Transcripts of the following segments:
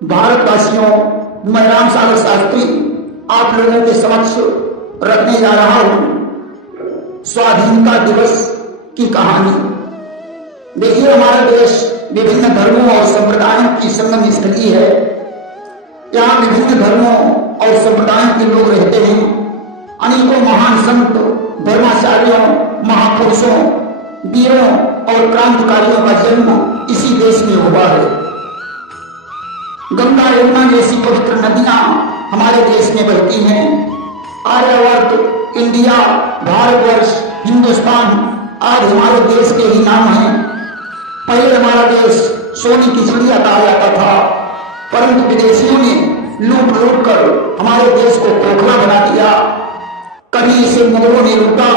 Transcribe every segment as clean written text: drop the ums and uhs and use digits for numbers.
भारतवासियों, मैं राम सागर शास्त्री आप लोगों के समक्ष रखने जा रहा हूं स्वाधीनता दिवस की कहानी। देखिए, हमारा देश विभिन्न धर्मों और संप्रदायों की संगम स्थली है। यहाँ विभिन्न धर्मों और संप्रदायों के लोग रहते हैं। अनेकों महान संत, धर्माचार्यों, महापुरुषों, वीरों और क्रांतिकारियों का जन्म इसी देश में हुआ है। गंगा, यमुना जैसी पवित्र नदियां हमारे देश में बहती हैं। आर्यावर्त, इंडिया, भारतवर्ष, हिंदुस्तान आज हमारे देश के ही नाम हैं। पहले हमारा देश सोने की चिड़िया कहा जाता था, परंतु विदेशियों ने लूट लूट कर हमारे देश को खोखला बना दिया। कभी इसे मुगलों ने लूटा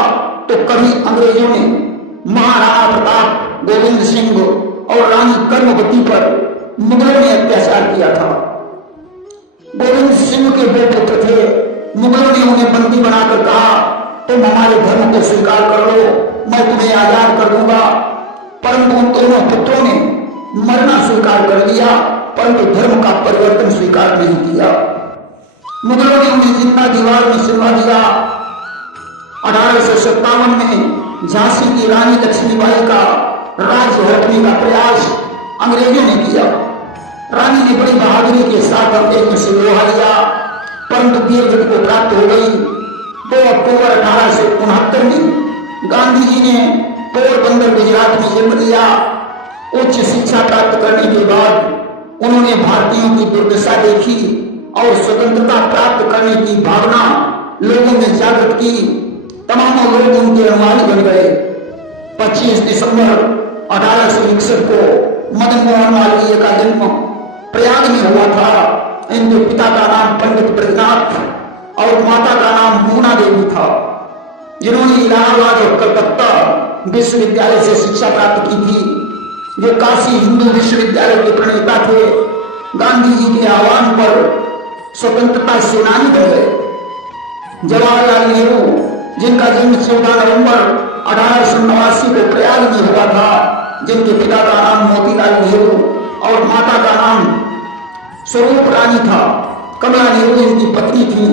तो कभी अंग्रेजों ने महाराणा प्रताप, गोविंद सिंह और रानी कर्मवती पर मुगलों ने अत्याचार किया था। गोविंद सिंह के दो पुत्र थे। मुगलों ने उन्हें बंदी बनाकर कहा, तुम हमारे धर्म को स्वीकार कर लो, मैं तुम्हें आजाद कर दूंगा। परंतु उन दोनों पुत्रों ने मरना स्वीकार कर लिया, परंतु धर्म का परिवर्तन स्वीकार नहीं किया। मुगलों ने उन्हें जिंदा दीवार में सिलवा दिया। 1857 में झांसी की रानी लक्ष्मीबाई का राज्य हड़पने का प्रयास अंग्रेजों ने किया। रानी ने बड़ी बहादुरी के साथ अंग्रेज में से लोहा लिया, परंतु वीर गति को प्राप्त हो गई। 2 अक्टूबर 1869 में गांधी जी ने पोरबंदर, गुजरात में जन्म लिया। उच्च शिक्षा प्राप्त करने के बाद उन्होंने भारतीयों की दुर्दशा देखी और स्वतंत्रता प्राप्त करने की भावना लोगों में जागृत की। तमाम लोग उनके अनुयायी बन गए। 25 दिसंबर 1861 को मदन मोहन मालवीय का जन्म प्रयाग में हुआ था। इनके पिता का नाम पंडित ब्रजनाथ और माता का नाम मूना देवी था, जिन्होंने इलाहाबाद और कलकत्ता विश्वविद्यालय से शिक्षा प्राप्त की थी। वे काशी हिंदू विश्वविद्यालय के प्रणेता थे। गांधी जी के आह्वान पर स्वतंत्रता सेनानी बन गए। जवाहरलाल नेहरू, जिनका जन्म 14 नवंबर 1889 को प्रयाग में हुआ था, जिनके पिता का नाम मोतीलाल नेहरू और माता का नाम स्वरूप रानी था। कमला नेहरू इनकी पत्नी थी,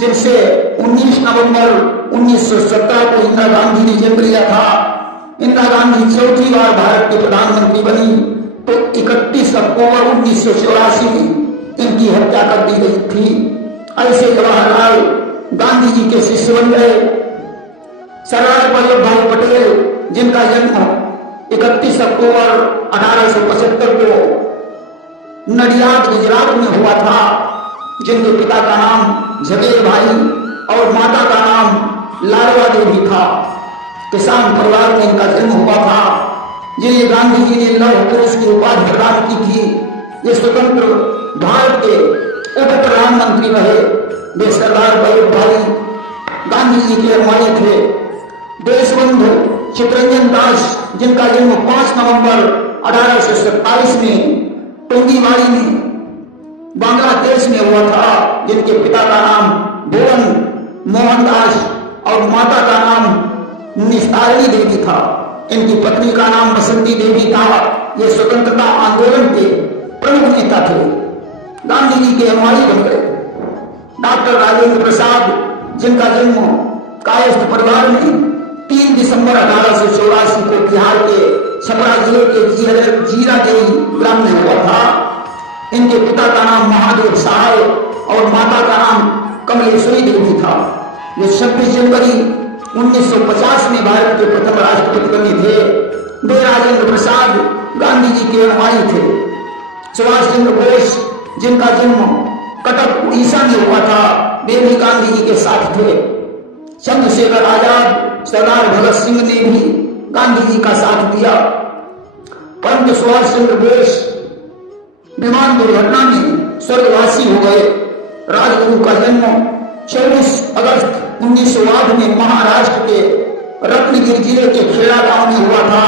जिनसे 19 नवंबर 1917 को इंदिरा गांधी ने जन्म लिया था। इंदिरा गांधी चौथी बार भारत की प्रधानमंत्री बनी तो 31 अक्टूबर 1984 में इनकी हत्या कर दी गई थी। ऐसे जवाहरलाल गांधी जी के शिष्य बन गए। सरदार वल्लभ भाई पटेल, जिनका जन्म 31 अक्टूबर 1875 को नडियाद, गुजरात में हुआ था, जिनके पिता का नाम झवेर भाई और माता का नाम लाडवा देवी था। किसान परिवार में इनका जन्म हुआ था, जिन्हें गांधी जी ने लौह पुरुष की उपाधि प्रदान की थी। ये स्वतंत्र भारत के उप प्रधानमंत्री रहे। वे सरदार वल्लभ भाई गांधी जी के अनुयायी थे। देशबंधु चित्तरंजन दास, जिनका जन्म 5 नवंबर 1827 में टोंगीवाड़ी में बांग्लादेश में हुआ था, जिनके पिता का नाम भुवन मोहनदास और माता का नाम निस्तारिणी देवी था। इनकी पत्नी का नाम बसंती देवी था। ये स्वतंत्रता आंदोलन के प्रमुख नेता थे। गांधी जी के अनुयायी बन गए। डॉक्टर राजेंद्र प्रसाद, जिनका जन्म कायस्थ परिवार में 3 दिसंबर 1884 को बिहार के छपरा जिले के जीरादेवी ग्राम में हुआ था। इनके पिता का नाम महादेव साहब और माता का नाम कमलेश्वरी देवी था। वे 26 जनवरी 1950 में भारत के प्रथम राष्ट्रपति बने थे। वे राजेंद्र प्रसाद गांधी जी के अनुयायी थे। सुभाष चंद्र बोस, जिनका जन्म कटक, उड़ीसा में हुआ था, वे भी गांधी जी के साथ थे। चंद्रशेखर आजाद, सरदार भगत सिंह ने भी गांधी जी का साथ दिया। परंतु सुभाष चंद्र बोस विमान दुर्घटना में स्वर्गवासी हो गए। राजगुरु का जन्म 24 अगस्त 1908 में महाराष्ट्र के रत्नगिरी जिले के खेड़ा गांव में हुआ था।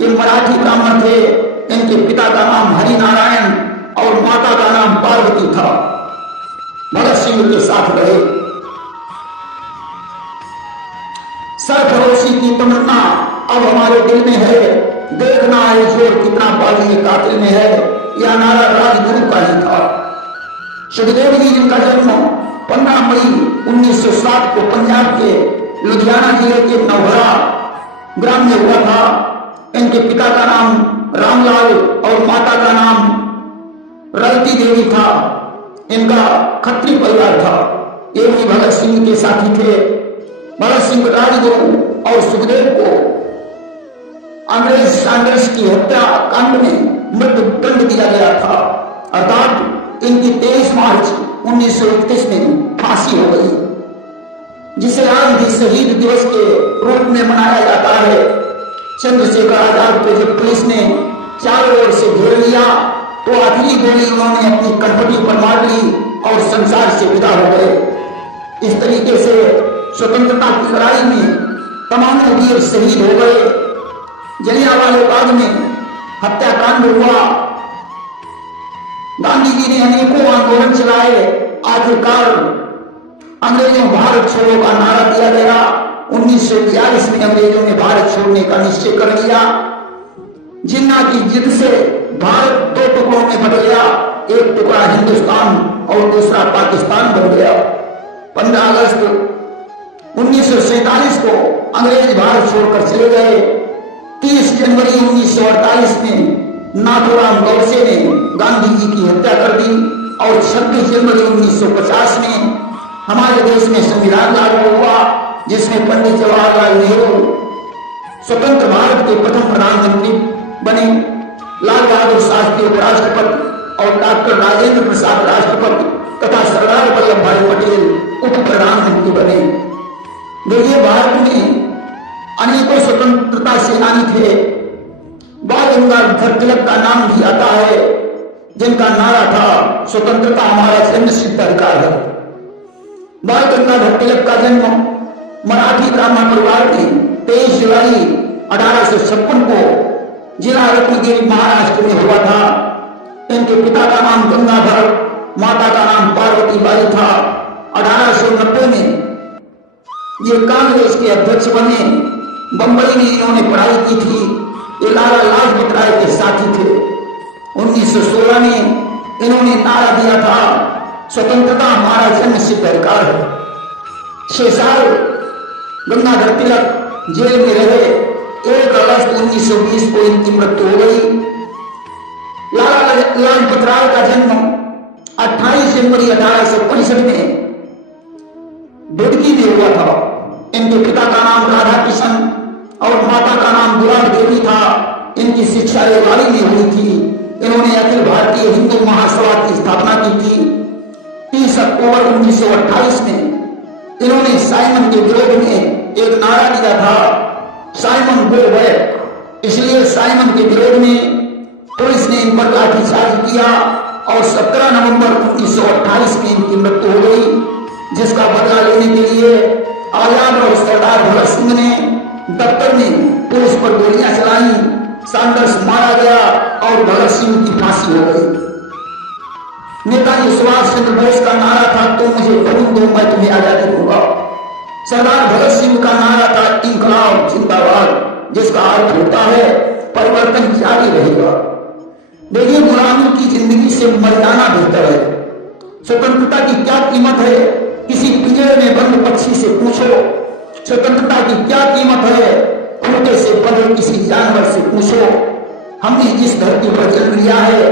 ये मराठी ब्राह्मण थे। इनके पिता का नाम हरिनारायण और माता का नाम पार्वती था। भगत सिंह के साथ रहे। सरफरोशी की तमन्ना अब हमारे दिल में है, देखना है जोर कितना बागी कातिल में है। यह नारा राजगुरु राजगुरु का ही था। सुखदेव जी जिनका जन्म 15 मई 1907 को पंजाब के लुधियाना जिले के नवहरा ग्राम में हुआ था। इनके पिता का नाम रामलाल और माता का नाम रलती देवी था। इनका खत्री परिवार था। ये भी भगत सिंह के साथी थे। भगत सिंह राजगुरु और सुखदेव को अंग्रेज साइंटिस्ट की हत्या कांड में मृत्यु दंड दिया गया था, अर्थात इनकी 23 मार्च 1931 में फांसी हो गई, जिसे आज भी शहीद दिवस के रूप में मनाया जाता है। चंद्रशेखर आजाद को जब पुलिस ने चारों ओर से घेर लिया तो आखिरी गोली उन्होंने अपनी कनपटी पर मार ली और संसार से विदा हो गए। इस तरीके से स्वतंत्रता की लड़ाई में तमाम वीर शहीद हो गए। जलियांवाला बाग में हत्याकांड हुआ। गांधी जी ने अनेकों आंदोलन चलाए। आखिरकार अंग्रेजों भारत छोड़ो का नारा दिया गया। 1942 में अंग्रेजों ने भारत छोड़ने का निश्चय कर लिया। जिन्ना की जिद से भारत 2 टुकड़ों में बट गया। एक टुकड़ा हिंदुस्तान और दूसरा पाकिस्तान बन गया। 15 अगस्त 1947 को अंग्रेज भारत छोड़कर चले गए। 30 जनवरी 1948 में नाथूराम गोडसे ने गांधी जी की हत्या कर दी और 26 जनवरी 1950 में हमारे देश में संविधान लागू हुआ, जिसमें पंडित जवाहरलाल नेहरू स्वतंत्र भारत के प्रथम प्रधानमंत्री बने। लाल बहादुर शास्त्री उपराष्ट्रपति और डॉक्टर राजेंद्र प्रसाद राष्ट्रपति तथा सरदार वल्लभ भाई पटेल उप प्रधानमंत्री बने। देखिए, भारत में अनेकों स्वतंत्रता सेनानी थे। बाल गंगाधर तिलक का नाम भी आता है, जिनका नारा था स्वतंत्रता हमारा जन्मसिद्ध अधिकार है। बाल गंगाधर तिलक का जन्म मराठी ब्राह्मण परिवार में 23 जुलाई 1856 को जिला रत्नगिरी महाराष्ट्र में हुआ था। इनके पिता का नाम गंगाधर, माता का नाम पार्वती बाई था। 1890 में ये कांग्रेस के अध्यक्ष बने। बंबई में इन्होंने पढ़ाई की थी। ये लाला लाजपत राय के साथी थे। 1916 में इन्होंने नारा दिया था स्वतंत्रता हमारा जन्मसिद्ध अधिकार है। 6 साल गंगाधर तिलक जेल में रहे। 1 अगस्त 1920 को इनकी मृत्यु हो गई। लाला लाजपत राय का जन्म 28 जनवरी 1865 में दुर्गी में हुआ था। इनके पिता का नाम राधा किशन और माता का नाम गुलाब देवी था। इनकी शिक्षा रेवाड़ी में हुई थी। इन्होंने अखिल भारतीय हिंदू महासभा की स्थापना की थी। 30 अक्टूबर 1928 में इन्होंने साइमन के विरोध में एक नारा दिया था, साइमन गो बैक। इसलिए साइमन के विरोध में पुलिस ने इन पर लाठीचार्ज किया और 17 नवंबर 1928 में इनकी मृत्यु हो गई, जिसका बदला लेने के लिए आजाद और सरदार भगत सिंह ने दफ्तर में पुलिस पर गोलियां चलाई। सैंडर्स मारा गया और भगत सिंह की फांसी हो गई। नेताजी सुभाष चंद्र बोस का नारा था, तुम मुझे खून दो मैं तुम्हें आजादी दूंगा। सरदार भगत सिंह का नारा था, इंकलाब जिंदाबाद, जिसका अर्थ होता है परिवर्तन जारी रहेगा। देखिए, गुलामी की जिंदगी से मर जाना बेहतर है। स्वतंत्रता की क्या कीमत है, किसी पिंजरे में बंद पक्षी से पूछो। स्वतंत्रता की क्या कीमत है, खूंटे से बंधे किसी जानवर से पूछो। हमने जिस धरती पर जन्म लिया है,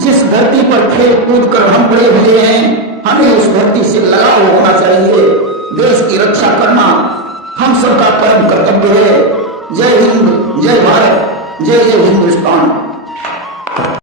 जिस धरती पर खेल कूद कर हम बड़े हुए हैं, हमें उस धरती से लगाव होना चाहिए। देश की रक्षा करना हम सबका परम कर्तव्य है। जय हिंद, जय भारत, जय जय हिंदुस्तान।